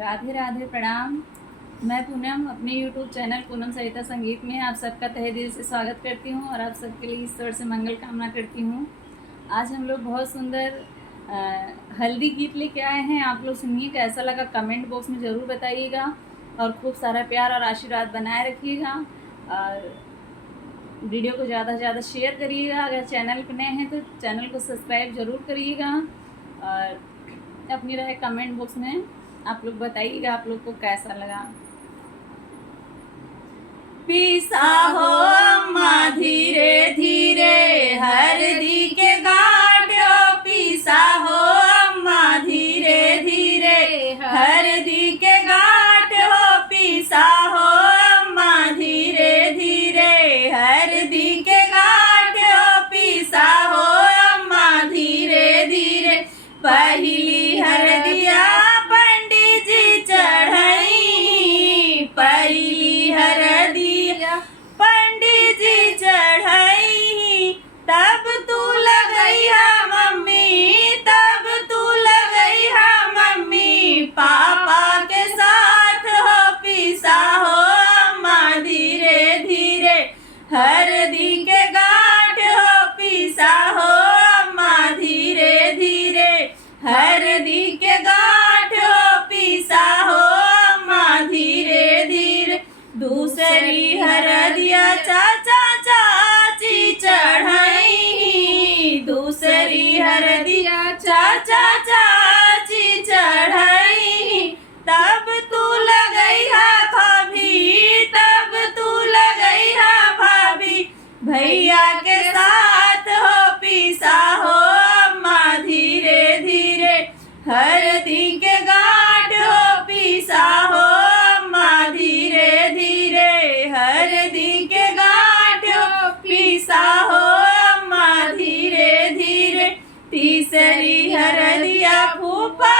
राधे राधे, प्रणाम। मैं पूनम अपने YouTube चैनल पूनम सरिता संगीत में आप सबका तहे दिल से स्वागत करती हूँ और आप सबके लिए ईश्वर से मंगल कामना करती हूँ। आज हम लोग बहुत सुंदर हल्दी गीत लेके आए हैं। आप लोग सुनिए, कैसा लगा कमेंट बॉक्स में ज़रूर बताइएगा और खूब सारा प्यार और आशीर्वाद बनाए रखिएगा और वीडियो को ज़्यादा से ज़्यादा शेयर करिएगा। अगर चैनल पर नए हैं तो चैनल को सब्सक्राइब ज़रूर करिएगा और अपनी राय कमेंट बॉक्स में आप लोग बताइएगा आप लोग को कैसा लगा। पीसा हो अम्मा धीरे धीरे हल्दी के गांठो, पीसा हो अम्मा धीरे धीरे हल्दी के गांठो, पीसा हो अम्मा धीरे धीरे हल्दी के गांठो, पीसा हो अम्मा धीरे धीरे। पहली हरदिया पंडित जी चढ़ाई, पहली हरदिया पंडित जी चढ़ाई, तब तू लगैया मम्मी, तब तू लगैया मम्मी, पापा के साथ हो पीसा हो अम्मा धीरे धीरे हरदी के गांठ हो, पीसा हो अम्मा धीरे धीरे हरदी के गांठ हो, पीसा हो अम्मा धीरे धीरे। दूसरी हरदिया चाचा चाची चढ़ाई, दूसरी हरदिया चाचा चाची चढ़ाई, तब तू लगैया भाभी, तब तू लगैया भाभी, भैया के साथ हो पीसा हो अम्मा धीरे धीरे हरदी के गांठ हो, पीसा हो अम्मा धीरे धीरे हरदी के गांठ हो, पीसा हो अम्मा धीरे धीरे। तीसरी हरदिया फूफा